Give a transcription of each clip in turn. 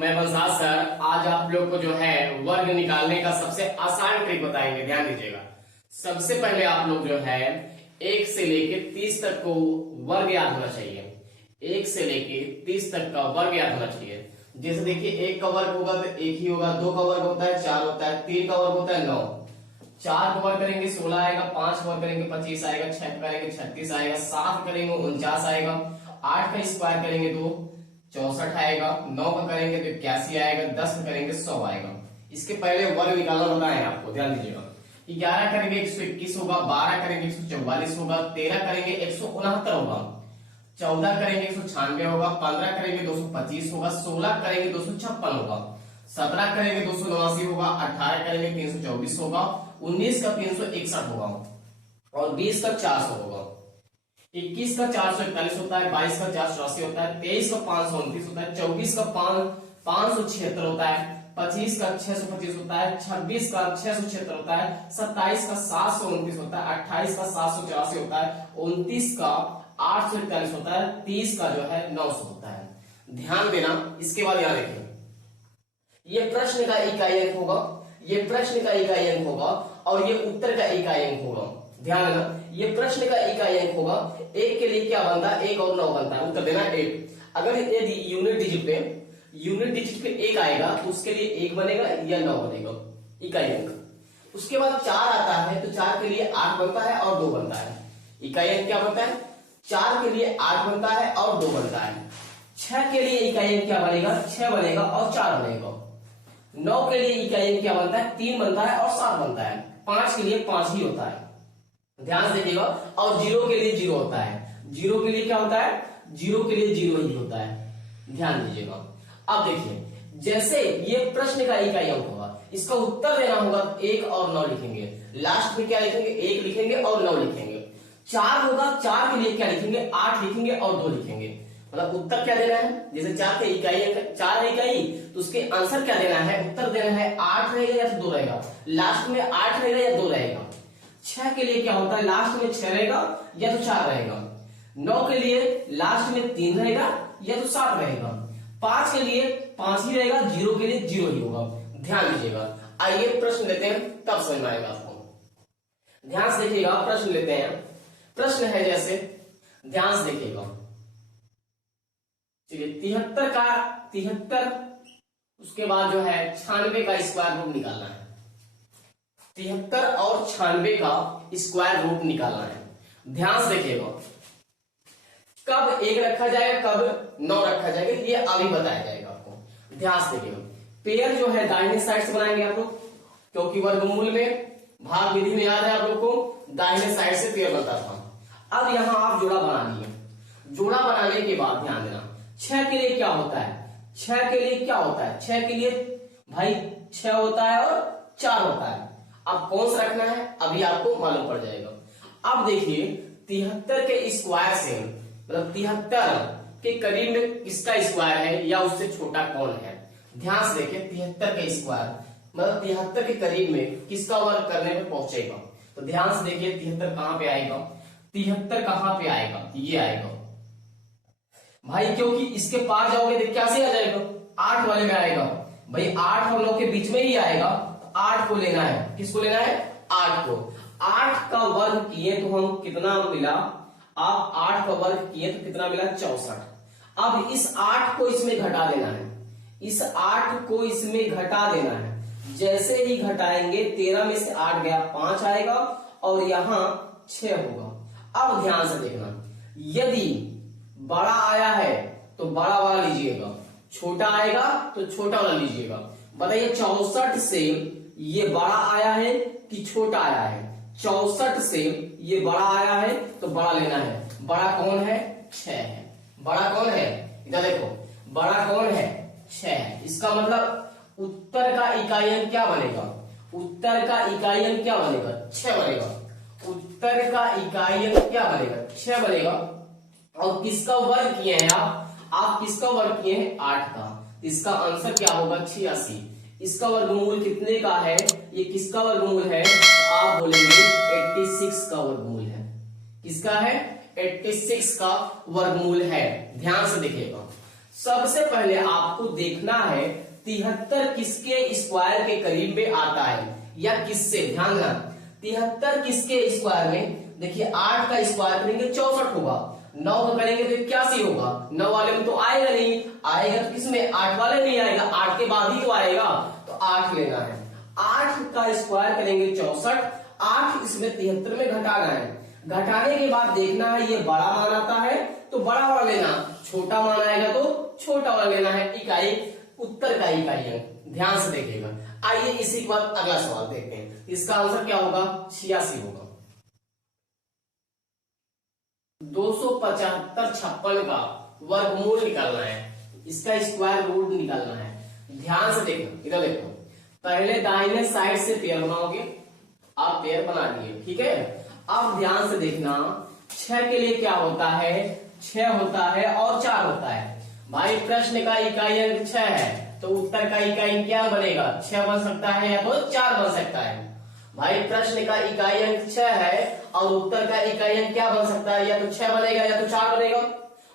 मैं बंसाल सर आज आप लोग को जो है वर्ग निकालने का सबसे आसान ट्रिक बताएंगे। ध्यान दीजिएगा। सबसे पहले आप लोग जो है 1 से लेके 30 तक को वर्ग याद होना चाहिए। 1 से लेके 30 तक का वर्ग याद होना चाहिए। जैसे देखिए 1 का वर्ग होगा तो 1 ही होगा, 2 का वर्ग होता है 4 होता है, 3 का वर्ग होता है 9, 4 का वर्ग करेंगे 16 आएगा, 5 का वर्ग करेंगे 25 आएगा, 6 का करेंगे 36 आएगा, 7 करेंगे 49 आएगा, 8 का स्क्वायर करेंगे तो 64 आएगा, 9 का करेंगे तो 81 आएगा, 10 का करेंगे 100 आएगा। इसके पहले वर्ग निकालना बताएं आपको, ध्यान दीजिएगा। 11 करेंगे 121 होगा, 12 करेंगे 144 होगा, 13 करेंगे 169 होगा, 14 करेंगे 196 होगा, 15 करेंगे 225 होगा, 16 करेंगे 256 होगा, 17 करेंगे 289 होगा, 18 करेंगे 324 होगा, 19 का 361 होगा और 20 का 400 होगा, 21 का 441 होता है, 22 का 484 होता है, 23 का 529 होता है, 24 का 576 होता है, 25 का 625 होता है, 26 का 676 होता है, 27 का 729 होता है, 28 का 784 होता है, 29 का 841 होता है, 30 का जो है 900 होता है। ध्यान देना। इसके बाद याद रखिए ये प्रश्न का इकाई अंक होगा, ये प्रश्न का इकाई अंक होगा और ये उत्तर का इकाई अंक होगा। ध्यान देना, ये प्रश्न का इकाई अंक होगा। 1 के लिए क्या बनता है? 1 और 9 बनता है, उत्तर देना 1। अगर यदि यूनिट डिजिट पे 1 आएगा तो उसके लिए 1 बनेगा या 9 बनेगा इकाई अंक। उसके बाद 4 आता है तो 4 के लिए 8 बनता है और 2 बनता है। इकाई अंक क्या बनता है? 4 के लिए 8 बनता है और 2 बनता है। 6 के लिए इकाई अंक क्या बनेगा? 6 बनेगा और 4 बनेगा। 9 के लिए इकाई अंक क्या बनता है? 3 बनता है और 7 बनता है। 5 के लिए 5 ही होता है, ध्यान से देखिएगा। और 0 के लिए 0 होता है। 0 के लिए क्या होता है? 0 के लिए 0 ही होता है, ध्यान दीजिएगा। अब देखिए जैसे ये प्रश्न का इकाई अंक होगा, इसका उत्तर देना होगा 1 और 9 लिखेंगे। लास्ट में क्या लिखेंगे? 1 लिखेंगे और 9 लिखेंगे। 4 होगा, 4 के लिए क्या लिखेंगे? 8 लिखेंगे और 2 लिखेंगे। मतलब उत्तर क्या देना है? जैसे 4 के इकाई अंक 4 है इकाई, तो उसके आंसर क्या देना है? उत्तर देना है 8 रहेगा या तो 2 रहेगा। लास्ट में 8 रहेगा या 2 रहेगा। 6 के लिए क्या होता है? लास्ट में 6 रहेगा या तो 4 रहेगा। 9 के लिए लास्ट में 3 रहेगा या तो 7 रहेगा। 5 के लिए 5 ही रहेगा, 0 के लिए 0 ही होगा। ध्यान दीजिएगा। आइए प्रश्न लेते हैं, तब समझ में आएगा आपको। ध्यान से देखिएगा, प्रश्न लेते हैं। प्रश्न है जैसे, ध्यान से देखिएगा। चलिए 73 उसके बाद जो है 96 का स्क्वायर रूट निकालना है। 73 और 96 का स्क्वायर रूट निकालना है। ध्यान से देखिएगा, कब 1 रखा जाएगा, कब 9 रखा जाएगा, ये अभी बताया जाएगा आपको। ध्यान से देखिएगा। पेयर जो है दाहिने साइड से बनाएंगे आप लोग, क्योंकि वर्गमूल में भाग विधि में याद है आप लोग को दाहिने साइड से पेयर बनता था। अब यहां आप जोड़ा बना लिए। जोड़ा बनाने के बाद ध्यान देना, 6 के लिए क्या होता है? 6 के लिए क्या होता है? 6 के लिए भाई 6 होता है और 4 होता है। अब कौन सा रखना है अभी आपको मालूम पड़ जाएगा। अब देखिए 73 के स्क्वायर से, मतलब 73 के करीब में किसका स्क्वायर है या उससे छोटा कौन है? ध्यान से देखिए 73 के स्क्वायर मतलब 73 के करीब में किसका वर्ग करने में पहुंचेगा। तो ध्यान से देखिए 73 कहां पे आएगा? 73 कहां पे आएगा? ये आएगा भाई, क्योंकि इसके पार जाओगे तो क्या से आ जाएगा? 8 वाले में आएगा भाई। 8 और 9 के बीच में ही आएगा, तो 8 को लेना है। किसको लेना है? 8 को। 8 का वर्ग किए तो हम कितना मिला? आप 8 का वर्ग किए तो कितना मिला? 64। अब इस 8 को इसमें घटा देना है। इस 8 को इसमें घटा देना है। जैसे ही घटाएंगे 13 में से 8 गया, 5 आएगा और यहां 6 होगा। अब ध्यान से देखना, यदि बड़ा आया है तो बड़ा वाला लीजिएगा, छोटा आएगा तो छोटा वाला लीजिएगा। बताइए 64 से ये बड़ा आया है कि छोटा आया है? 64 से ये बड़ा आया है तो बड़ा लेना है। बड़ा कौन है? 6 है। बड़ा कौन है? इधर देखो, बड़ा कौन है? 6 है। इसका मतलब उत्तर का इकाई अंक क्या बनेगा? उत्तर का इकाई अंक क्या बनेगा? 6 बनेगा। उत्तर का इकाई अंक क्या बनेगा? 6 बनेगा। और किसका वर्ग किए हैं आप किसका वर्ग किए हैं? 8 का। इसका आंसर क्या होगा? 86। इसका वर्गमूल कितने का है? ये किसका वर्गमूल है? तो आप बोलेंगे 86 का वर्गमूल है। किसका है? 86 का वर्गमूल है। ध्यान से देखिएगा, सबसे पहले आपको देखना है 73 किसके स्क्वायर के करीब में आता है या किससे, ध्यान देना 73 किसके स्क्वायर में। देखिए 8 का स्क्वायर करेंगे 64 होगा, 9 का करेंगे तो 81 होगा, 9 वाले में तो आएगा नहीं, आएगा तो किसमें 8 वाले नहीं आएगा, 8 के बाद ही तो आएगा, तो 8 लेना है। 8 का स्क्वायर करेंगे 64, 8 इसमें 73 में घटाना है। घटाने के बाद देखना है ये बड़ा मान आता है तो बड़ा वाला लेना, छोटा मान आएगा तो छोटा वाला लेना है। इकाई उत्तर का इकाई अंक, ध्यान से देखिएगा। आइए इसी के बाद अगला सवाल देखते हैं। इसका आंसर क्या होगा, 86 होगा। 275 56 का वर्गमूल निकालना है, इसका स्क्वायर रूट निकालना है। ध्यान से देखना, इधर देखो, पहले दाहिने साइड से पेयर बनाओगे, आप पेयर बना लिए, ठीक है। अब ध्यान से देखना, 6 के लिए क्या होता है, 6 होता है और 4 होता है। भाई प्रश्न का इकाई अंक 6 है तो उत्तर का इकाई अंक क्या बनेगा, 6 बन सकता है या तो 4 बन सकता है। भाई प्रश्न का इकाई अंक 6 है और उत्तर का इकाई अंक क्या बन सकता है, या तो 6 बनेगा या तो 4 बनेगा।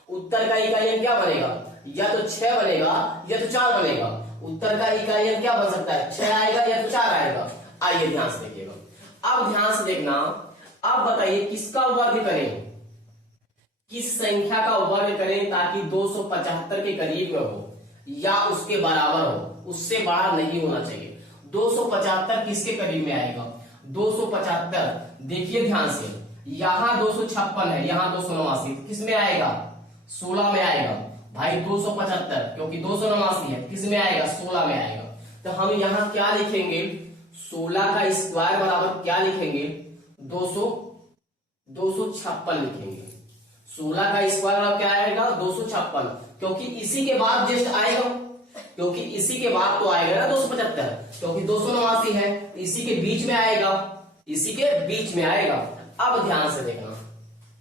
उत्तर का इकाई अंक क्या बनेगा, या तो 6 बनेगा या तो 4 बनेगा। उत्तर का इकाई अंक क्या बन सकता है, 6 आएगा या तो 4 आएगा। आइए ध्यान से देखिएगा। अब ध्यान से देखना, अब बताइए किसका वर्ग करें, किस संख्या का वर्ग करें ताकि 275 के करीब में हो या उसके बराबर हो, उससे बड़ा नहीं होना चाहिए। 275 किसके करीब में आएगा, 275 देखिए ध्यान से, यहां 256 है, यहां 289, किस में आएगा, 16 में आएगा। भाई 275 क्योंकि 289 है, किस में आएगा, 16 में आएगा। तो हम यहां क्या लिखेंगे, 16 का स्क्वायर बराबर क्या लिखेंगे, 256 लिखेंगे। 16 का स्क्वायर क्या आएगा, 256, क्योंकि इसी के बाद जस्ट आएगा, क्योंकि इसी के बाद तो आएगा ना 275, क्योंकि 289 है, इसी के बीच में आएगा, इसी के बीच में आएगा। अब ध्यान से देखना,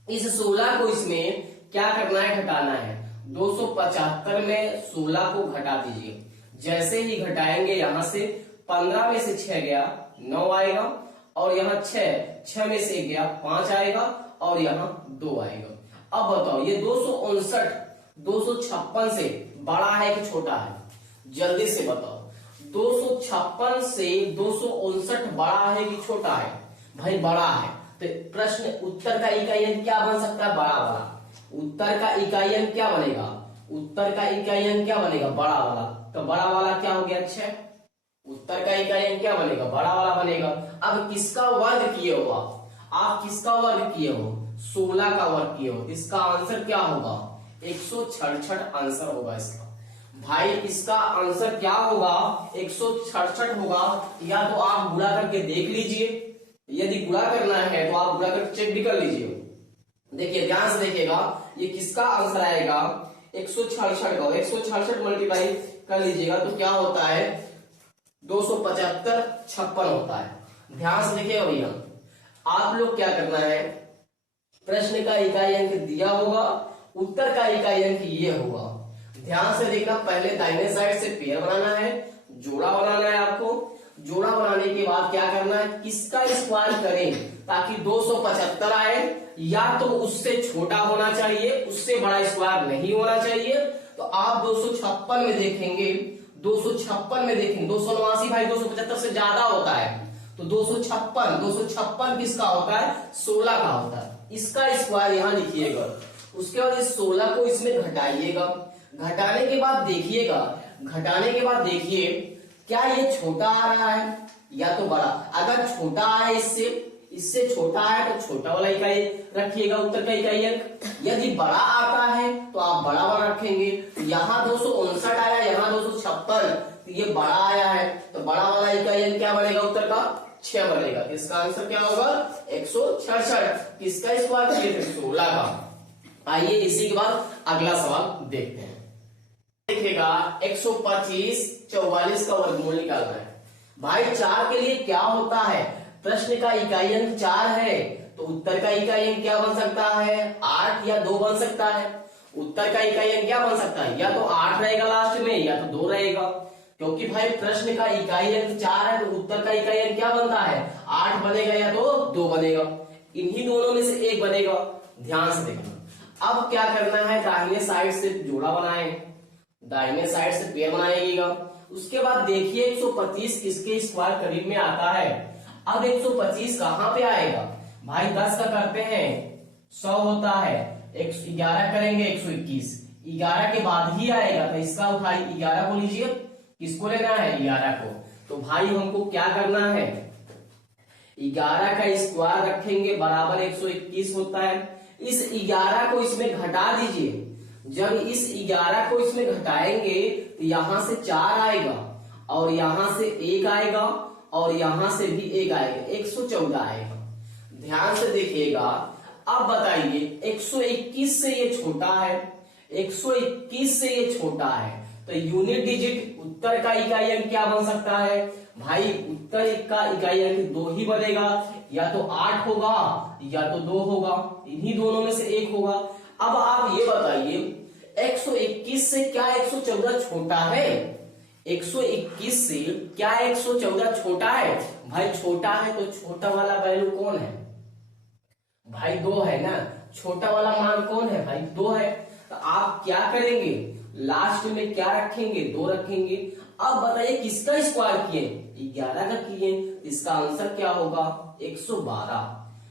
इस 16 को इसमें क्या करना है, घटाना है। 275 में 16 को घटा दीजिए, जैसे ही घटाएंगे यहां से 15 में से 6 गया 9 आएगा, और यहाँ 6 में से 1 गया 5 आएगा, और यहाँ 2 आएगा। अब बताओ ये 259 256 से बड़ा है कि छोटा है, जल्दी से बताओ। 256 से 259 बड़ा है कि छोटा है, भाई बड़ा है। तो प्रश्न उत्तर का इकाई अंक क्या बन सकता है, बड़ा वाला। उत्तर का इकाई अंक क्या बनेगा, उत्तर का इकाई अंक क्या बनेगा, बड़ा वाला। तो बड़ा वाला क्या हो गया, 6। उत्तर का इकाई अंक क्या बनेगा, बड़ा वाला बनेगा। अब किसका वर्ग किए हो आप किसका वर्ग किए हो, 16 का वर्ग किए हो। इसका आंसर क्या होगा, 166 आंसर होगा इसका। भाई इसका आंसर क्या होगा, 166 होगा। या तो आप गुणा करके देख लीजिए, यदि गुणा करना है तो आप गुणा करके चेक भी कर लीजिए। देखिए ध्यान से देखिएगा, ये किसका आंसर आएगा, 166 का। 166 मल्टीप्लाई कर लीजिएगा तो क्या होता है, 275 56 होता है। ध्यान से देखिएगा भैया, आप लोग क्या करना है, प्रश्न का इकाई अंक दिया होगा, उत्तर का इकाई अंक ये होगा। ध्यान से देखना, पहले दाहिने साइड से पेयर बनाना है, जोड़ा बनाना है आपको। जोड़ा बनाने के बाद क्या करना है, किसका स्क्वायर करें ताकि 275 आए, या तो उससे छोटा होना चाहिए, उससे बड़ा स्क्वायर नहीं होना चाहिए। तो आप 256 में देखेंगे, 256 में देखेंगे, 289 भाई 275 से ज्यादा होता है, तो 256 किसका होता है, 16 का होता है। इसका स्क्वायर यहां लिखिएगा, उसके बाद इस 16 को इसमें घटाइएगा। घटाने के बाद देखिएगा, घटाने के बाद देखिए क्या ये छोटा आ रहा है या तो बड़ा। अगर छोटा है इससे छोटा है तो छोटा वाला इकाई रखिएगा, उत्तर का इकाई अंक। यदि बड़ा आता है तो आप बड़ा वाला रखेंगे। यहाँ 259 आया, यहाँ 256, तो ये बड़ा आया है, तो बड़ा वाला इकाई अंक क्या बनेगा, उत्तर का 6 बनेगा। इसका आंसर क्या होगा, 166। किसका स्क्वायर किए थे, 16 का। आइए इसी के बाद अगला सवाल देखते हैं। देखिएगा 125 44 का वर्गमूल निकालना है। भाई 4 के लिए क्या होता है, प्रश्न का इकाई अंक 4 है, तो उत्तर का इकाई अंक क्या बन सकता है, 8 या 2 बन सकता है। उत्तर का इकाई अंक क्या बन सकता है, या तो 8 रहेगा लास्ट में, या तो 2 रहेगा। क्योंकि भाई प्रश्न का इकाई अंक 4 है, तो उत्तर का इकाई अंक क्या बनता है, 8 बनेगा या तो 2 बनेगा। इन्हीं दोनों में से एक बनेगा। ध्यान से देखना, अब क्या करना है, दाहिने साइड से जोड़ा बनाए, दाहिने साइड से पेयर बनाइएगा। उसके बाद देखिए 125 किसके स्क्वायर करीब में आता है। अब 125 कहां पे आएगा भाई, 10 का करते हैं 100 होता है, 11 करेंगे 121, 11 के बाद ही आएगा, तो इसका उठाई 11 को लीजिए, किसको लेना है 11 को। तो भाई हमको क्या करना है, 11 का स्क्वायर रखेंगे बराबर 121 होता है। इस 11 को इसमें घटा दीजिए, जब इस 11 को इसमें घटाएंगे तो यहां से 4 आएगा और यहां से 1 आएगा और यहां से भी 1 आएगा, 114 आएगा। ध्यान से देखिएगा। अब बताइए 121 से ये छोटा है, 121 से ये छोटा है, तो यूनिट डिजिट उत्तर का इकाई अंक क्या बन सकता है भाई, उत्तर का इकाई अंक 2 ही बनेगा, या तो 8 होगा या तो 2 होगा, इन्हीं दोनों में से एक होगा। अब आप ये बताइए 121 से क्या 114 छोटा है, 121 से क्या 114 छोटा है भाई, छोटा है तो छोटा वाला वैल्यू कौन है भाई, 2 है ना, छोटा वाला मान कौन है भाई, 2 है। तो आप क्या करेंगे, लास्ट में क्या रखेंगे, 2 रखेंगे। अब बताइए किसका स्क्वायर किए, 11 का किए, इसका आंसर क्या होगा 112,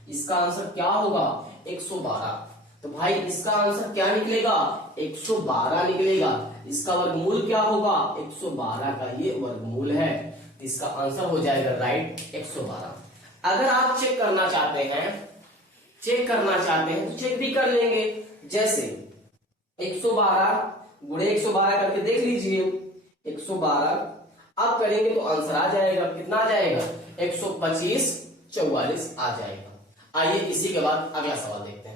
इसका आंसर क्या होगा 112। तो भाई इसका आंसर क्या निकलेगा 112 निकलेगा। इसका वर्गमूल क्या होगा 112 का ये वर्गमूल है, इसका आंसर हो जाएगा राइट 112। अगर आप चेक करना चाहते हैं तो चेक भी कर लेंगे। जैसे 112 गुणे 112 करके देख लीजिए, 112 अब करेंगे तो आंसर आ जाएगा, कितना आ जाएगा 125 44 आ जाएगा। आइए इसी के बाद अगला सवाल देखते हैं।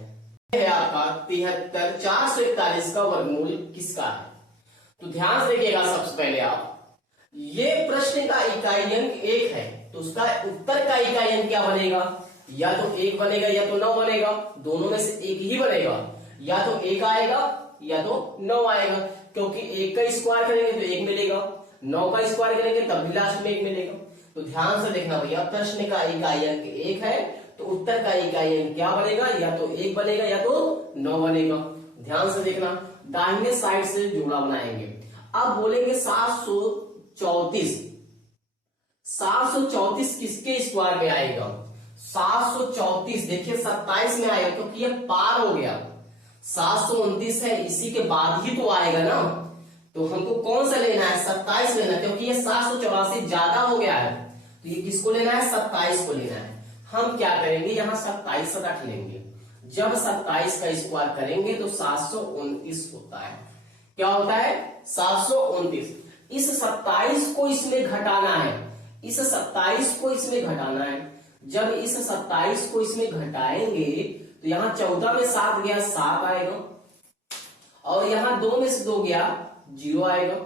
है आपका 73 441 का वर्गमूल किसका है। तो ध्यान से देखिएगा, सबसे पहले आप ये प्रश्न का इकाई अंक 1 है, तो उसका उत्तर का इकाई अंक क्या बनेगा, या तो 1 बनेगा या तो 9 बनेगा, दोनों में से एक ही बनेगा, या तो 1 आएगा या तो 9 आएगा, क्योंकि 1 का स्क्वायर करेंगे तो 1 मिलेगा, 9 का स्क्वायर करेंगे तब भी लास्ट में 1 मिलेगा। तो ध्यान से देखना भैया, प्रश्न का इकाई अंक 1 है तो उत्तर का इकाई अंक क्या बनेगा, या तो 1 बनेगा या तो 9 बनेगा। ध्यान से देखना, दाहिने साइड से जोड़ा बनाएंगे। अब बोलेंगे 734 किसके स्क्वायर में आएगा, 734 देखिए 27 में आएगा, क्योंकि ये पार हो गया, 729 है इसी के बाद ही तो आएगा ना, तो हमको कौन सा लेना है 27 लेना, क्योंकि ये 784 ज्यादा हो गया है, तो ये किसको लेना है 27 को लेना है। हम क्या करेंगे यहाँ 27 रख लेंगे, जब 27 का स्क्वायर करेंगे तो 729 होता है, क्या होता है 729। इस 27 को इसमें घटाना है, इस 27 को इसमें घटाना है, जब इस 27 को इसमें घटाएंगे तो यहाँ 14 में 7 गया 7 आएगा, और यहाँ 2 में से 2 गया 0 आएगा,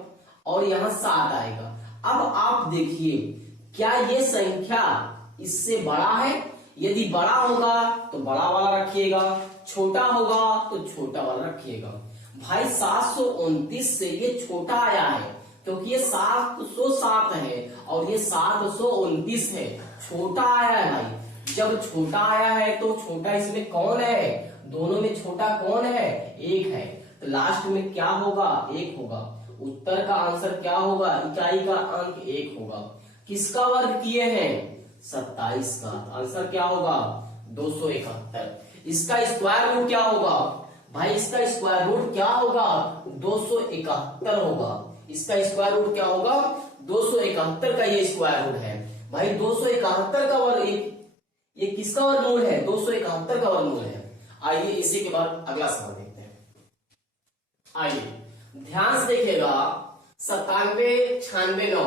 और यहाँ 7 आएगा। अब आप देखिए क्या ये संख्या इससे बड़ा है, यदि बड़ा होगा तो बड़ा वाला रखिएगा, छोटा होगा तो छोटा वाला रखिएगा। भाई 729 से ये छोटा आया है, क्योंकि ये 707 है और ये 729 है, छोटा आया है भाई। जब छोटा आया है तो छोटा इसमें कौन है, दोनों में छोटा कौन है 1 है, तो लास्ट में क्या होगा 1 होगा। उत्तर का आंसर क्या होगा, इकाई का अंक 1 होगा। किसका वर्ग किए हैं 27 का, आंसर क्या होगा 271। इसका स्क्वायर रूट क्या होगा भाई, इसका स्क्वायर रूट क्या होगा 271 होगा, इसका स्क्वायर रूट क्या होगा 271 का ये स्क्वायर रूट है भाई, 271 का वर्ग, ये किसका वर्गमूल है 271 का वर्गमूल है। आइए इसी के बाद अगला सवाल देखते हैं। आइए ध्यान से देखिएगा, 97 96 9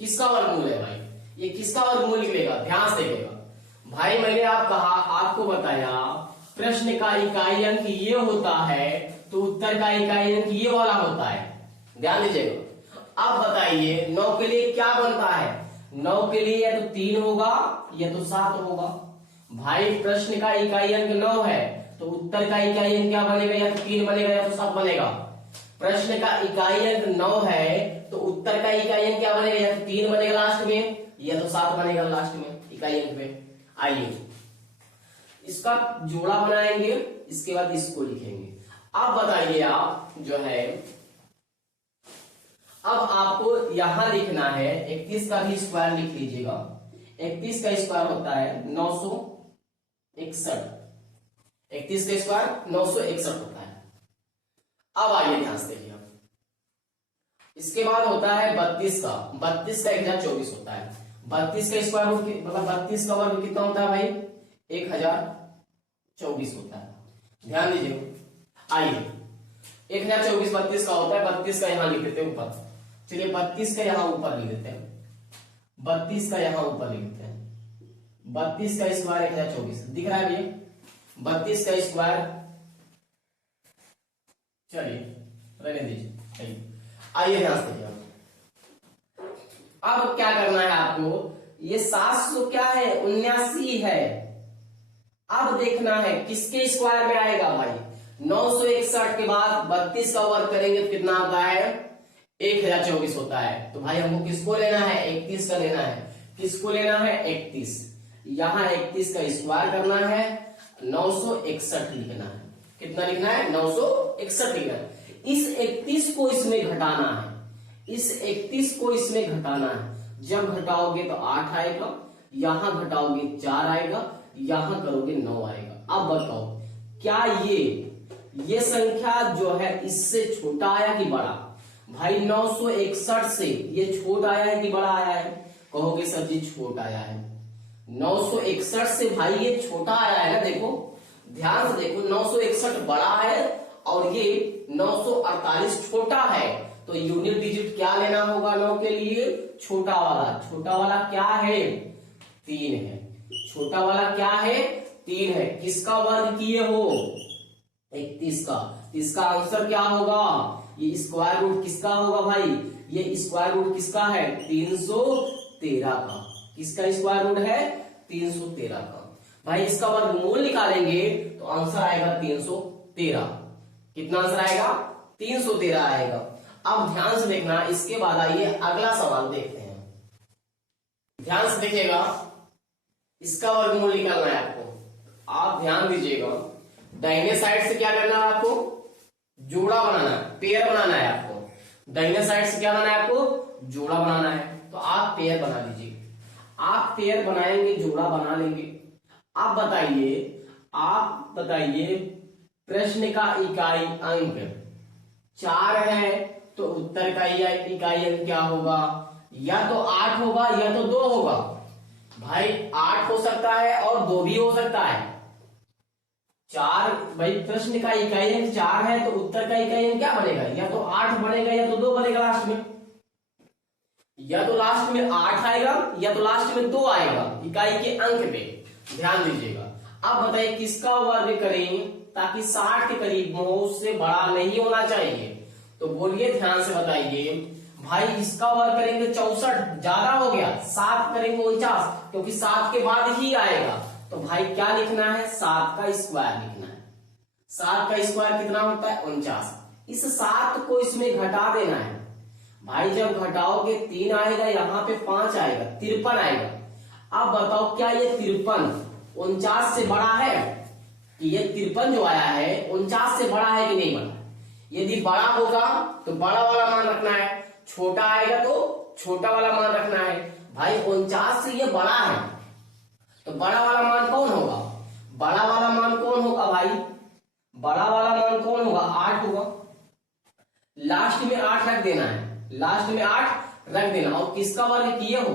किसका वर्गमूल है भाई, ये किसका वर्गमूल निकलेगा, ध्यान से देखिएगा। भाई मैंने आपको बताया प्रश्न का इकाई अंक ये होता है तो उत्तर का इकाई अंक ये वाला होता है, ध्यान दीजिएगा। अब बताइए 9 के लिए क्या बनता है, 9 के लिए या तो 3 होगा या तो 7 होगा। भाई प्रश्न का इकाई अंक 9 है तो उत्तर का इकाई अंक क्या बनेगा, या तो 3 बनेगा या तो 7 बनेगा। प्रश्न का इकाई अंक 9 है तो उत्तर का इकाई अंक क्या बनेगा, या तो 3 बनेगा लास्ट में या तो 7 बनेगा लास्ट में इकाई अंक में। आइए इसका जोड़ा बनाएंगे, इसके बाद इसको लिखेंगे। अब बताइए आप जो है अब आपको यहां लिखना है 31 का भी स्क्वायर लिख लीजिएगा। 31 का स्क्वायर होता है 961। 31 का स्क्वायर 961 होता है। अब आइए ध्यान से देखिए, इसके बाद होता है 32 का। 32 का 1024 होता है। 32 का स्क्वायर रूट मतलब 32 का वर्ग कितना होता है भाई? 1024 होता है। ध्यान दीजिए, आइए 1024 32 का होता है। 32 का यहां लिख देते हैं ऊपर। चलिए 32 का यहां ऊपर लिख देते हैं। 32 का यहां ऊपर लिख देते हैं। 32 का स्क्वायर 1024 दिख रहा है भैया? 32 का स्क्वायर, चलिए रहने दीजिए। आइए ध्यान से देखिए, अब क्या करना है आपको? ये 700 क्या है? 79 है। अब देखना है किसके स्क्वायर में आएगा भाई? 961 के बाद 32 का वर्ग करेंगे तो कितना आता है? 1024 होता है। तो भाई हमको किसको लेना है? 31 का लेना है। किसको लेना है? 31। यहां 31 का स्क्वायर करना है, 961 लिखना है। कितना लिखना है? 961 लिखना है। इस 31 को इसमें घटाना है। इस 31 को इसमें घटाना है। जब घटाओगे तो 8 आएगा, यहां घटाओगे 4 आएगा, यहां करोगे 9 आएगा। अब बताओ क्या ये संख्या जो है इससे छोटा आया कि बड़ा? भाई 961 से ये छोटा आया है कि बड़ा आया है? कहोगे सर जी छोटा आया है। 961 से भाई ये छोटा आया है ना। देखो ध्यान से देखो, 961 बड़ा है और ये 948 छोटा है। तो यूनिट डिजिट क्या लेना होगा 9 के लिए? छोटा वाला। छोटा वाला क्या है? 3 है। छोटा वाला क्या है? 3 है। किसका वर्ग किए हो? 31 का। इसका आंसर क्या होगा? ये स्क्वायर रूट किसका होगा भाई? ये स्क्वायर रूट किसका है? 313 का। किसका स्क्वायर रूट है? 313 का। भाई इसका वर्गमूल निकालेंगे तो आंसर आएगा 313। कितना आंसर आएगा? 313 आएगा। अब ध्यान से देखना, इसके बाद आइए अगला सवाल देखते हैं। ध्यान से देखिएगा, इसका वर्गमूल निकालना है आपको। आप ध्यान दीजिएगा, दाहिने साइड से क्या करना है आपको? जोड़ा बनाना है, पेयर बनाना है आपको। दाहिने साइड से क्या बनाना है आपको? जोड़ा बनाना है। तो आप पेयर बना लीजिए। आप पेयर बनाएंगे, जोड़ा बना लेंगे। आप बताइए प्रश्न का इकाई अंक 4 है तो उत्तर का इकाई अंक क्या होगा? या तो 8 होगा या तो 2 होगा। भाई 8 हो सकता है और 2 भी हो सकता है। 4 भाई प्रश्न का इकाई अंक 4 है तो उत्तर का इकाई अंक क्या बनेगा? या तो 8 बनेगा या तो 2 बनेगा लास्ट में। या तो लास्ट में 8 आएगा या तो लास्ट में 2 आएगा इकाई के अंक पे। ध्यान दीजिएगा। अब बताइए किसका वर्ग करें ताकि 60 के करीब हो, उससे बड़ा नहीं होना चाहिए। तो बोलिए ध्यान से बताइए। भाई इसका वर्ग करेंगे 64, ज्यादा हो गया। 7 करेंगे 49, क्योंकि 7 के बाद ही आएगा। तो भाई क्या लिखना है? 7 का स्क्वायर लिखना है। 7 का स्क्वायर कितना होता है? 49। इस 7 को इसमें घटा देना है। भाई जब घटाओगे 3 आएगा, यहाँ पे 5 आएगा, 53 आएगा। अब बताओ क्या ये 53 49 से बड़ा है? कि ये 53 जो आया है 49 से बड़ा है कि नहीं बड़ा? यदि बड़ा होगा तो बड़ा वाला मान रखना है, छोटा आएगा तो छोटा वाला मान रखना है। भाई 49 से ये बड़ा है तो बड़ा वाला मान कौन होगा? बड़ा वाला मान कौन होगा भाई? बड़ा वाला मान कौन होगा? 8 होगा। लास्ट में 8 रख देना है। लास्ट में 8 रख देना। और किसका वर्ग किए हो?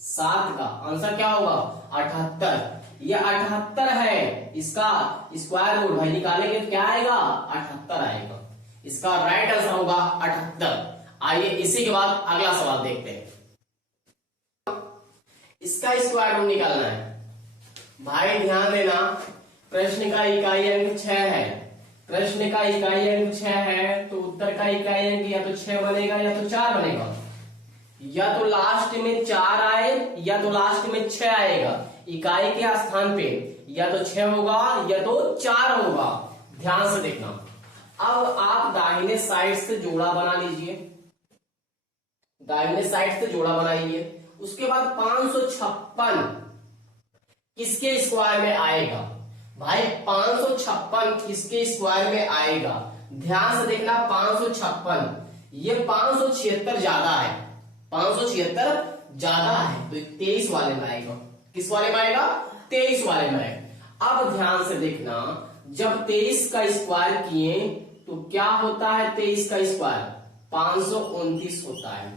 7 का। आंसर क्या होगा? 78। ये 78 है। इसका स्क्वायर रूट भाई निकालेंगे तो क्या आएगा? 78 आएगा। इसका राइट आंसर होगा 78। आइए इसी के बाद अगला सवाल देखते हैं। इसका स्क्वायर रूट निकालना है। भाई ध्यान देना, प्रश्न का इकाई अंक 6 है। प्रश्न का इकाई अंक 6 है तो उत्तर का इकाई अंक या तो 6 बनेगा या तो 4 बनेगा। या तो लास्ट में 4 आए या तो लास्ट में 6 आएगा। इकाई के स्थान पे या तो 6 होगा या तो 4 होगा। ध्यान से देखना। अब आप दाहिने साइड से जोड़ा बना लीजिए। दाहिने साइड से जोड़ा बनाइए। उसके बाद 556 किसके स्क्वायर में आएगा? भाई 556 किसके स्क्वायर में आएगा? ध्यान से देखना। 556 ये 576 ज्यादा है, 576 ज्यादा है, तो 23 वाले में आएगा। किस वाले में आएगा? 23 वाले में आएगा। अब ध्यान से देखना, जब 23 का स्क्वायर किए तो क्या होता है? 23 का स्क्वायर 529 होता है।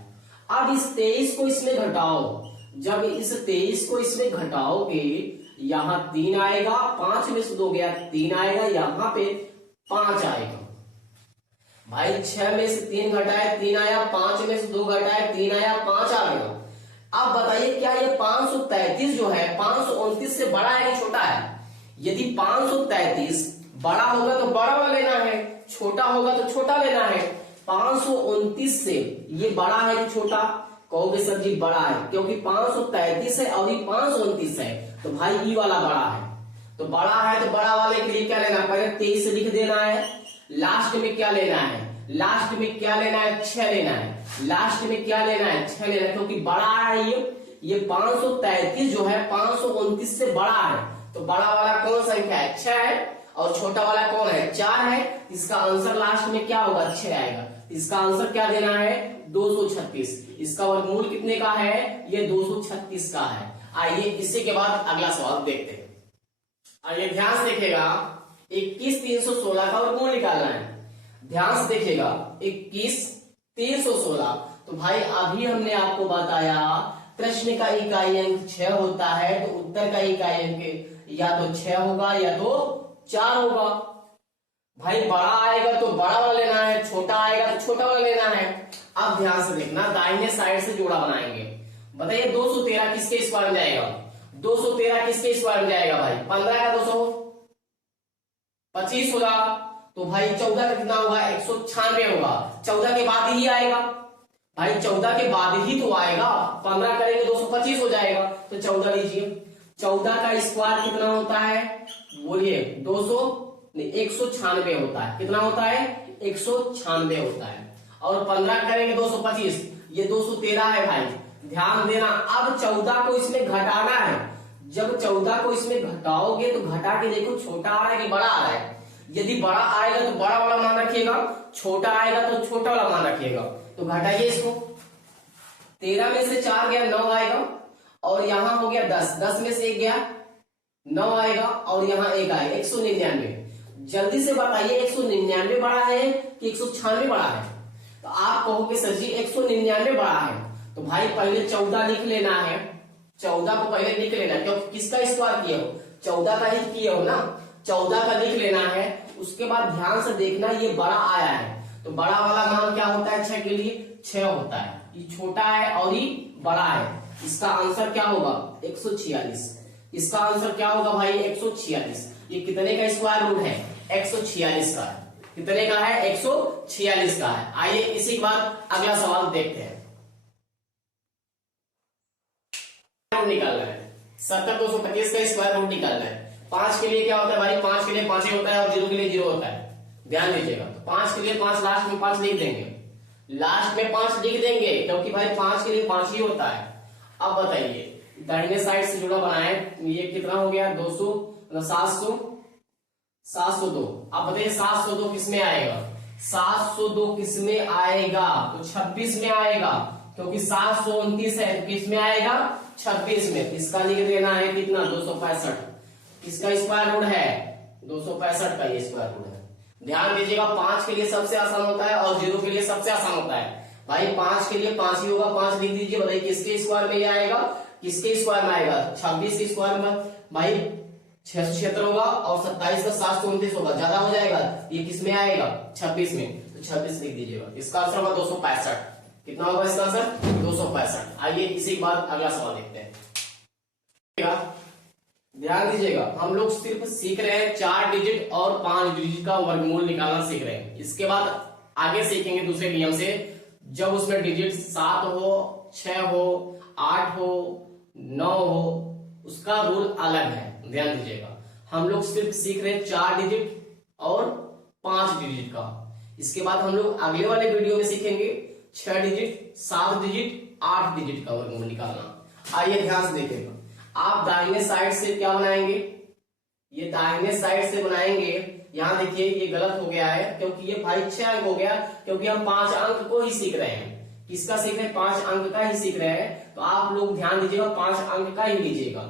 अब इस 23 को इसमें घटाओ, जब इस 23 को इसमें घटाओगे यहां 3 आएगा, 5 में से 2 गया 3 आएगा, यहां पे 5 आएगा। भाई 6 में से 3 घटाए 3 आया, 5 में से 2 घटाए 3 आया, 5 आ गया। अब बताइए क्या ये 533 जो है 529 से बड़ा है कि छोटा है? यदि 533 बड़ा होगा तो बड़ा वाला लेना है, छोटा होगा तो छोटा लेना है। 529 से ये बड़ा है कि छोटा? कहोगे सर जी बड़ा है, क्योंकि 533 है और ये 529 है, तो भाई ये वाला बड़ा है। तो बड़ा है तो बड़ा वाले के लिए क्या लेना? पहले 23 लिख देना है, लास्ट में क्या लेना है? लास्ट में क्या लेना है? 6 लेना है। लास्ट में क्या लेना है? 6 लेना है, क्योंकि बड़ा है ये 533 जो है 529 से बड़ा है, तो बड़ा वाला कौन संख्या है? 6 है, और छोटा वाला कौन है? 4 है। इसका आंसर लास्ट में क्या होगा? 6 आएगा। इसका आंसर क्या देना है? 236। इसका वर्गमूल कितने का है? ये 236 का है। आइए इसी के बाद अगला सवाल देखते हैं। आइए ध्यान से देखिएगा, 21 316 का वर्गमूल निकालना है। ध्यान से देखिएगा, 21 316, तो भाई अभी हमने आपको बताया प्रश्न का इकाई अंक 6 होता है, तो उत्तर का इकाई अंक या तो 6 होगा या तो 4 होगा। भाई बड़ा आएगा तो बड़ा वाला लेना है, छोटा आएगा तो छोटा वाला लेना है। अब ध्यान से देखना, दाहिने साइड से जोड़ा बनाएंगे। बताइए 213 किसके स्क्वायर में जाएगा? 213 किसके स्क्वायर में जाएगा भाई? 15 का 225 होगा, तो भाई 14 का कितना होगा? 196 होगा। 14 के बाद ही आएगा भाई, 14 के बाद ही तो आएगा। 15 करेंगे 225 हो जाएगा, तो 14 लीजिए। 14 का स्क्वायर कितना होता है? बोलिए 196 होता है। कितना होता है? 196 होता है। और 15 करेंगे 225, ये 213 है भाई। ध्यान देना, अब 14 को इसमें घटाना है। जब 14 को इसमें घटाओगे तो घटा के देखो छोटा आ रहा है कि बड़ा आ रहा है। यदि बड़ा आएगा तो बड़ा वाला मान रखिएगा, छोटा आएगा तो छोटा वाला मान रखिएगा। तो घटाइए इसको, 13 में से 4 गया 9 आएगा, और यहां हो गया 10, 10 में से 1 गया 9 आएगा, और यहाँ 1 आएगा 199। जल्दी से बताइए 199 बड़ा है कि 196 बड़ा है? तो आप कहोगे सर जी 199 बड़ा है, तो भाई पहले 14 लिख लेना है। 14 को पहले लिख लेना, क्योंकि किसका स्क्वायर किया हो? 14 का ही किया हो ना, 14 का लिख लेना है। उसके बाद ध्यान से देखना, ये बड़ा आया है, तो बड़ा वाला मान क्या होता है? 6 के लिए 6 होता है। ये छोटा है और ये बड़ा है, इसका आंसर क्या होगा? 146। इसका आंसर क्या होगा भाई? 146। ये कितने का स्क्वायर रूट है? 146 का है। कितने का है? 146 का है। आइए इसी के बाद अगला सवाल देखते हैं। निकालना है 70 225 का स्क्वायर रूट निकालना है। 5 के लिए क्या होता है भाई? 5 के लिए 5 ही होता है, और 0 के लिए 0 होता है। ध्यान दीजिएगा, तो 5 के लिए 5 लास्ट में 5 लिख देंगे, लास्ट में 5 लिख देंगे, क्योंकि भाई 5 के लिए 5 ही होता है। अब बताइए दाहिने साइड से जुड़ा बनाए, ये कितना हो गया? 200 702। अब बताइए 702 किस में आएगा? 702 किस में आएगा? तो 26 में आएगा, क्योंकि 729 है, तो किस में आएगा? 26 में। इसका लिख देना है कितना? 265। किसका स्क्वायर रूट है? 265 का ये स्क्वायर रूट है। ध्यान दीजिएगा, 5 के लिए सबसे आसान होता है और 0 के लिए सबसे आसान होता है। भाई 5 के लिए 5 ही होगा, 5 लिख दीजिए। बताइए किसके स्क्वायर में ये आएगा? किसके स्क्वायर में आएगा? 26 के स्क्वायर में भाई 676 होगा, और 27 का 729 होगा, ज्यादा हो जाएगा। ये किस में आएगा? 26 में, तो 26 लिख दीजिएगा। इसका आंसर होगा 265। कितना होगा इसका आंसर? 265। आइए इसी के बाद अगला सवाल देखते हैं। ध्यान दीजिएगा, हम लोग सिर्फ सीख रहे हैं 4 डिजिट और 5 डिजिट का वर्गमूल निकालना सीख रहे हैं। इसके बाद आगे सीखेंगे दूसरे नियम से, जब उसमें डिजिट 7 हो, 6 हो, 8 हो, 9 हो, उसका रूल अलग है। ध्यान दीजिएगा, हम लोग सिर्फ सीख रहे हैं 4 डिजिट और 5 डिजिट का। इसके बाद हम लोग अगले वाले वीडियो में सीखेंगे 6 डिजिट, 7 डिजिट, 8 डिजिट का वर्गमूल निकालना। आइए ध्यान से देखिएगा, आप दाहिने साइड से क्या बनाएंगे? ये दाहिने साइड से बनाएंगे यहाँ देखिए ये गलत हो गया है, क्योंकि ये भाई 6 अंक हो गया, क्योंकि हम 5 अंक को ही सीख रहे हैं। किसका सीख रहे हैं? 5 अंक का ही सीख रहे हैं। तो आप लोग ध्यान दीजिएगा, 5 अंक का ही लीजिएगा।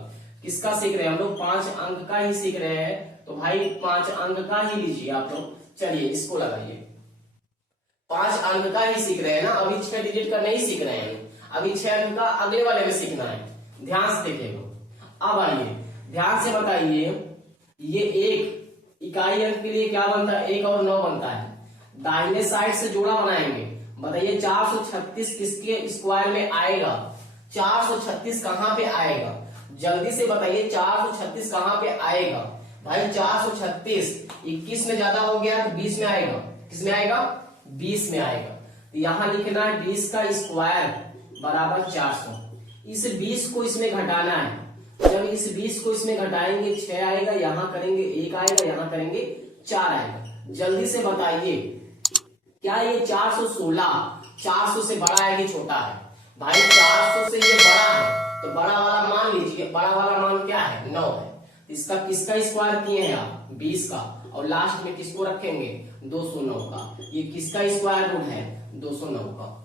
किसका सीख रहे हैं? हम लोग 5 अंक का ही सीख रहे हैं, तो भाई 5 अंक का ही लीजिए आप लोग। चलिए इसको लगाइए, 5 अंक का ही सीख रहे हैं ना, अभी 6 डिजिट का नहीं सीख रहे हैं, अभी 6 अंक का अगले वाले में सीखना है। ध्यान से देखिएगा। अब आइए ध्यान से बताइए, ये 1 इकाई अंक के लिए क्या बनता है? 1 और 9 बनता है। दाहिने साइड से जोड़ा बनाएंगे। बताइए 436 किसके स्क्वायर में आएगा? 436 कहां पे आएगा? जल्दी से बताइए 436 कहां पे आएगा? भाई 436 21 में ज्यादा हो गया तो 20 में आएगा। किस में आएगा? 20 में आएगा। तो यहां लिखना है 20 का स्क्वायर बराबर 400। इस 20 को इसमें घटाना है। जब इस 20 को इसमें घटाएंगे 6 आएगा, यहां करेंगे 1 आएगा, यहां करेंगे 4 आएगा। जल्दी से बताइए क्या ये 416 400 से बड़ा है कि छोटा है? भाई 400 से ये बड़ा है, तो बड़ा वाला मान लीजिए। बड़ा वाला मान क्या है? 9 है। इसका किसका स्क्वायर किए हैं आप? 20 का। और लास्ट में किसको रखेंगे? 209 का। ये किसका स्क्वायर रूट है? 209 का।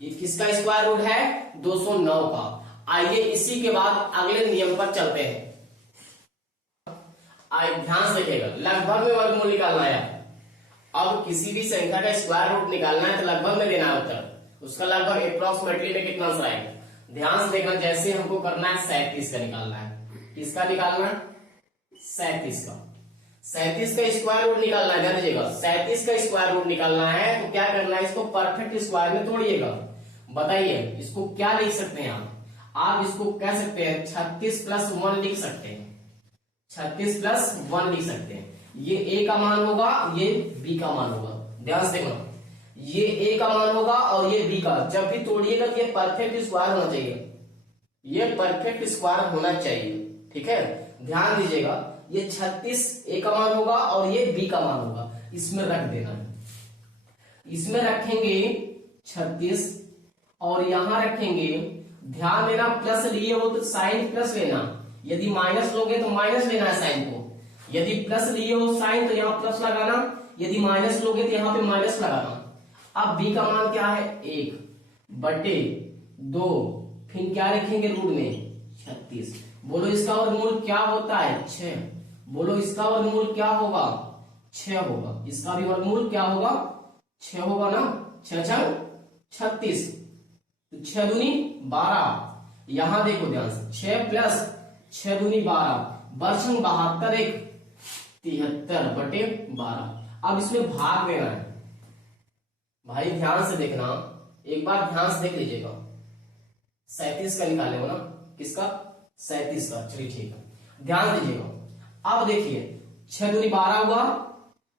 ये किसका स्क्वायर रूट है? 209 का। आइए इसी के बाद अगले नियम पर चलते हैं। आइए ध्यान से देखिएगा, लगभग में वर्गमूल निकालना है। अब किसी भी संख्या का स्क्वायर रूट निकालना है तो लगभग में देना है उत्तर। उसका लगभग अप्रोक्सीमेटली में कितना आंसर आएगा? ध्यान से देखना। जैसे हमको करना है 37 का निकालना है। किसका निकालना है? 37 का। 37 का स्क्वायर रूट निकालना है। ध्यान दीजिएगा, 37 का स्क्वायर रूट निकालना है तो क्या करना है? इसको परफेक्ट स्क्वायर में तोड़िएगा। बताइए इसको क्या लिख सकते हैं आप इसको कह सकते हैं 36 प्लस 1 लिख सकते हैं। 36 प्लस 1 लिख सकते हैं। ये a का मान होगा, ये b का मान होगा। ध्यान से देखना, ये a का मान होगा और ये b का। जब भी तोड़िएगा तो ये परफेक्ट स्क्वायर होना चाहिए, ये परफेक्ट स्क्वायर होना चाहिए। ठीक है, ध्यान दीजिएगा। ये 36 a का मान होगा और ये b का मान होगा। इसमें रख देना है। इसमें रखेंगे 36 और यहां रखेंगे। ध्यान देना, प्लस लिए हो तो साइन प्लस लेना, यदि माइनस लोगे तो माइनस लेना है साइन को। यदि प्लस लिए हो साइन तो यहाँ प्लस लगाना, यदि माइनस लोगे तो यहाँ पे माइनस लगाना। अब b का मान क्या है? 1/2। फिर क्या लिखेंगे रूट में? 36। बोलो इसका वर्गमूल क्या होता है? 6। बोलो इसका वर्गमूल क्या होगा? 6 होगा। इसका भी वर्गमूल क्या होगा? 6 होगा ना। 6 6 36, 6 दूनी 12। यहां देखो ध्यान से, 6 प्लस 6 दूनी 12, बर्छंग 72 73/12। अब इसमें भाग देना है। भाई ध्यान से देखना, एक बार ध्यान से देख लीजिएगा। 37 का निकाले हो ना? किसका? 37 का। चलिए ठीक है, ध्यान दीजिएगा। अब देखिए 6 दूनी 12 हुआ,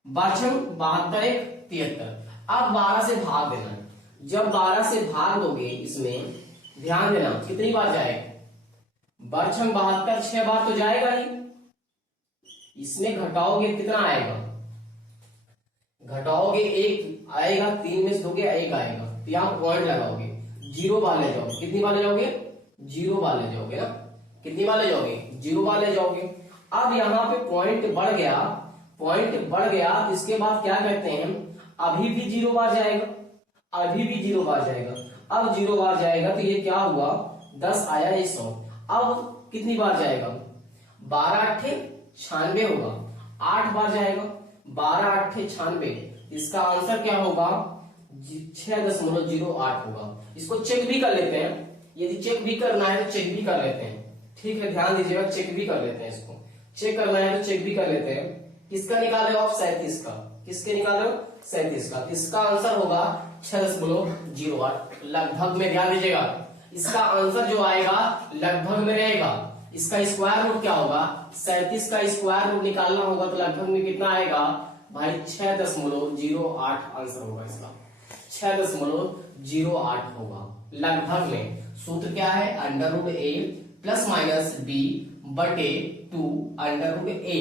बर्छंग 72 73। अब 12 से भाग देना है। जब 12 से भाग दोगे इसमें, ध्यान देना कितनी बार जाएगा? बर्छंग 72 6 बार तो जाएगा ही। इसमें घटाओगे कितना आएगा? घटाओगे 1 आएगा, 3 में से दोगे 1 आएगा, तो यहां पॉइंट लगाओगे, 0 बार ले जाओगे। कितनी बार ले जाओगे? 0 बार ले जाओगे ना। कितनी बार ले जाओगे? 0 बार ले जाओगे। अब यहाँ पे पॉइंट बढ़ गया, पॉइंट बढ़ गया, इसके बाद क्या कहते हैं? अभी भी 0 बार जाएगा, अभी भी 0 बार जाएगा। अब 0 बार जाएगा तो ये क्या हुआ? 10 आया, ये 100। अब कितनी बार जाएगा? 12 8 96 होगा, 8 बार जाएगा। 12 8 96, इसका आंसर क्या होगा? 6.08 होगा। इसको चेक भी कर लेते हैं, यदि चेक भी करना है तो चेक भी कर लेते हैं। ठीक है, ध्यान दीजिएगा, चेक भी कर लेते हैं। इसको चेक करना है तो चेक भी कर लेते हैं। किसका निकाल रहे हो आप? 37 का। किसके निकाल रहे हो? 37 का। इसका आंसर होगा 6.08। लगभग में, ध्यान दीजिएगा, इसका आंसर जो आएगा लगभग में रहेगा। इसका स्क्वायर रूट क्या होगा? 37 का स्क्वायर रूट निकालना होगा तो लगभग में कितना आएगा? भाई 6.08 आंसर होगा इसका। 6.08 होगा लगभग में। सूत्र क्या है? √a प्लस माइनस b बटे 2 √a।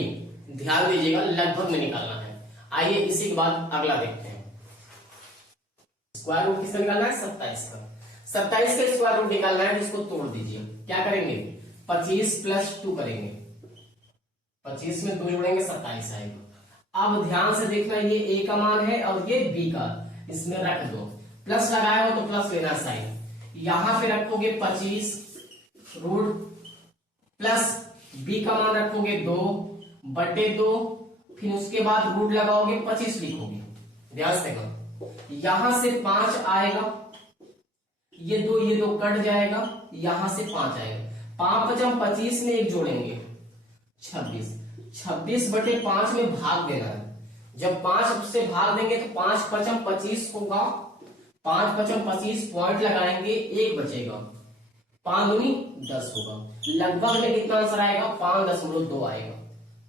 ध्यान दीजिएगा, लगभग में निकालना है। आइए इसी के बाद अगला देखते हैं। स्क्वायर रूट किसका निकालना है? 27 का। 27 का स्क्वायर रूट निकालना है, इसको तोड़ दीजिए। क्या करेंगे? 25 प्लस 2 करेंगे। 25 में 2 जोड़ेंगे 27 आएगा। अब ध्यान से देखना, ये ए का मान है और ये बी का, इसमें रख दो। प्लस लगाया हो तो प्लस लेना साइन, यहां पे रखोगे 25 रूट प्लस बी का मान रखोगे 2/2, फिर उसके बाद रूट लगाओगे 25 लिखोगे। ध्यान से देखो, यहां से 5 आएगा, ये दो कट जाएगा, यहां से 5 आएगा, 5×5 में 1 जोड़ेंगे 26/5 में भाग देना है। जब 5 से भाग देंगे तो 5×5 होगा, 5×5 पॉइंट लगाएंगे, 1 बचेगा, 5×10 होगा। लगभग में कितना आंसर आएगा? 5.2 आएगा,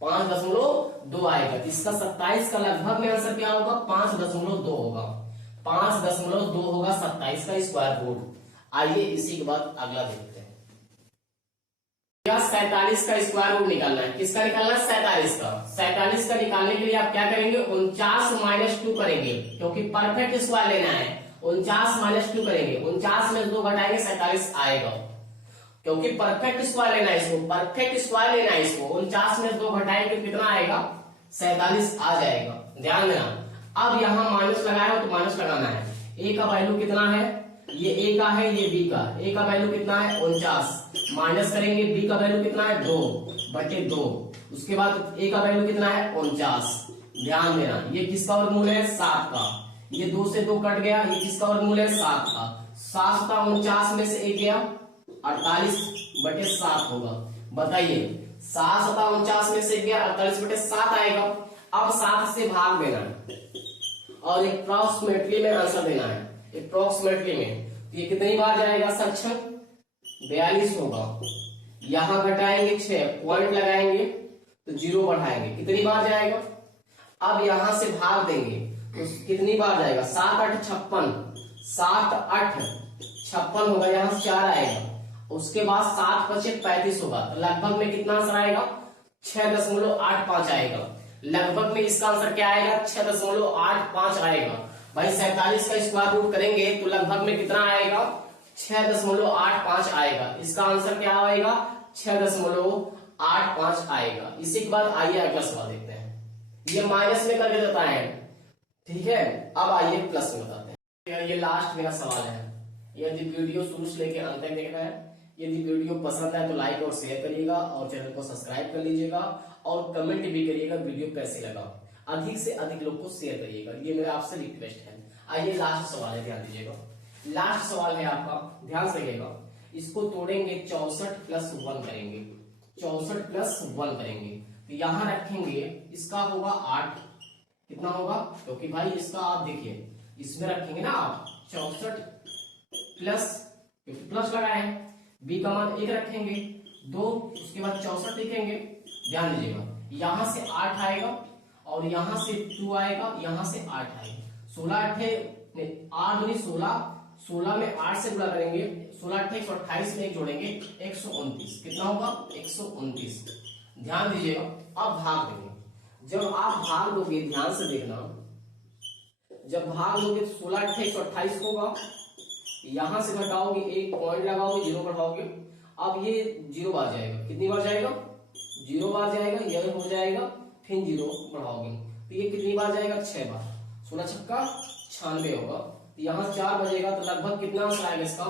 5.2 आएगा। इसका 27 का लगभग में आंसर क्या होगा? 5.2 होगा, 5.2 होगा 27 का स्क्वायर रूट। आइए इसी के बाद अगला देखते हैं। 47 का स्क्वायर रूट निकालना है। किसका निकालना है? 47 का। 47 का निकालने के लिए आप क्या करेंगे? 49 - 2 करेंगे, क्योंकि परफेक्ट स्क्वायर लेना है। 49 - 2 करेंगे, 49 में 2 घटाएंगे 47 आएगा, क्योंकि परफेक्ट स्क्वायर लेना है इसको, परफेक्ट स्क्वायर लेना है इसको। 49 में 2 घटाएंगे तो कितना आएगा? 47 आ जाएगा। ध्यान देना, अब यहां माइनस लगाया हो तो माइनस लगाना है। ए का वैल्यू कितना है? ये ए का है, ये बी का। ए का वैल्यू कितना है? 49 माइनस करेंगे, बी का वैल्यू कितना है? 2/2। उसके बाद ए का वैल्यू कितना है? 49। ध्यान देना, ये किसका वर्गमूल है? 7 का। ये 2 से 2 कट गया, ये किसका वर्गमूल है? 7 का। 7 का 49 में से 1 गया, 48/7 होगा। बताइए, 7 × 49 में से 1 गया, 48/7 आएगा। अब 7 से भाग देना है और अप्रॉक्सीमेटली में आंसर देना है। अप्रॉक्सीमेटली में ये कितनी बार जाएगा? सक्षम 42 होगा। यहां घटाएंगे 6, पॉइंट लगाएंगे तो 0 बढ़ाएंगे, कितनी बार जाएगा? अब यहां से भाग देंगे तो कितनी बार जाएगा? 7 × 8 = 56, 7 × 8 = 56 होगा, यहां से 4 आएगा। उसके बाद 7 × 5 = 35 होगा। तो लगभग में कितना आंसर आएगा? 6.85 आएगा। लगभग में इसका आंसर क्या आएगा? 6.85 आएगा। भाई 47 का स्क्वायर रूट करेंगे तो लगभग में कितना आएगा? 6.85 आएगा। इसका आंसर क्या आएगा? 6.85 आएगा। इसी के बाद आइए अगला सवाल देखते हैं। ये माइनस में करके देता है, ठीक है। अब आइए प्लस में बताते हैं। ये लास्ट मेरा सवाल है। यदि वीडियो शुरू से लेकर अंत तक देखना है, यदि वीडियो पसंद है तो लाइक और शेयर करिएगा और चैनल को सब्सक्राइब कर लीजिएगा और कमेंट भी करिएगा वीडियो कैसे लगा। अधिक से अधिक लोग को शेयर करिएगा, ये मेरा आपसे रिक्वेस्ट है। आइए लास्ट सवाल है, ध्यान दीजिएगा। लास्ट सवाल है आपका, ध्यान से देखिएगा। इसको तोड़ेंगे, 64 + 1 करेंगे, 64 + 1 करेंगे तो यहां रखेंगे, इसका होगा 8। कितना होगा? क्योंकि भाई इसका आप देखिए, इसमें रखेंगे ना आप 64 प्लस, क्योंकि प्लस लगाए हैं, बी का मान 1 रखेंगे, 2, उसके बाद 64 लिखेंगे। ध्यान दीजिएगा, यहां से 8 आएगा और यहां से 2 आएगा, यहां से 8 आएगा। 16 × 8 = 16, 16 में 8 से गुणा करेंगे, 16 × 8 = 128 में 1 जोड़ेंगे, 129। कितना होगा? 129। ध्यान दीजिएगा, अब भाग देंगे। जब आप भाग दोगे, ध्यान से देखना, जब भाग दोगे तो 16 × 8 = 128 होगा। यहां से घटाओगे, 1 पॉइंट लगाओगे, 0 बढ़ाओगे। अब ये 0 बार जाएगा, कितनी बार जाएगा? 0 बार जाएगा, यह हो जाएगा, फिर 0 बढ़ाओगे तो ये कितनी बार जाएगा? 6 बार। 16 × 6 = 96 होगा। तो यहाँ 4 बजेगा तो लगभग कितना आंसर आएगा इसका?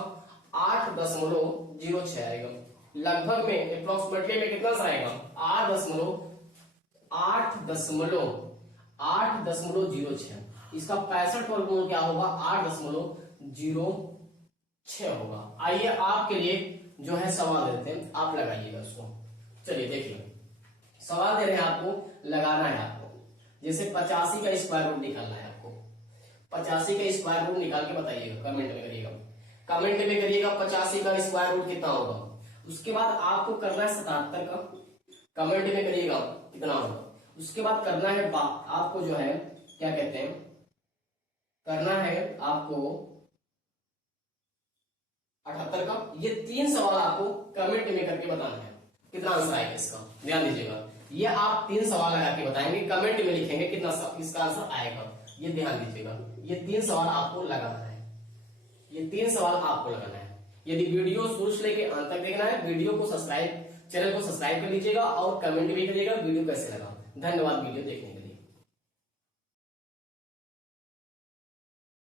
8.06 आएगा। लगभग में अप्रोक्सीमेटली में कितना आंसर आएगा? 8.06। इसका 65 वर्गमूल क्या होगा? 8.06 होगा। आइए आपके लिए जो है सवाल देते हैं, आप लगाइएगा उसको। चलिए देखिए, सवाल दे रहे हैं आपको, लगाना है आपको। जैसे 85 का स्क्वायर रूट निकालना है आपको। 85 का स्क्वायर रूट निकाल के बताइएगा, कमेंट में करिएगा, कमेंट में करिएगा 85 का स्क्वायर रूट कितना होगा। उसके बाद आपको करना है 77 का, कमेंट में करिएगा कितना होगा। उसके बाद करना है आपको जो है क्या कहते हैं, करना है आपको 78 का। ये 3 सवाल आपको कमेंट में करके बताना है, कितना आंसर आएगा इसका। ध्यान दीजिएगा, ये आप 3 सवाल लगा के बताएंगे, कमेंट में लिखेंगे कितना इसका आंसर आएगा। ये ध्यान दीजिएगा, ये 3 सवाल आपको लगाना है, ये 3 सवाल आपको लगाना है। यदि वीडियो शुरू से लेके अंत तक देखना है, वीडियो को सब्सक्राइब, चैनल को सब्सक्राइब कर लीजिएगा और कमेंट भी करिएगा वीडियो कैसे लगा। धन्यवाद वीडियो देखने के लिए।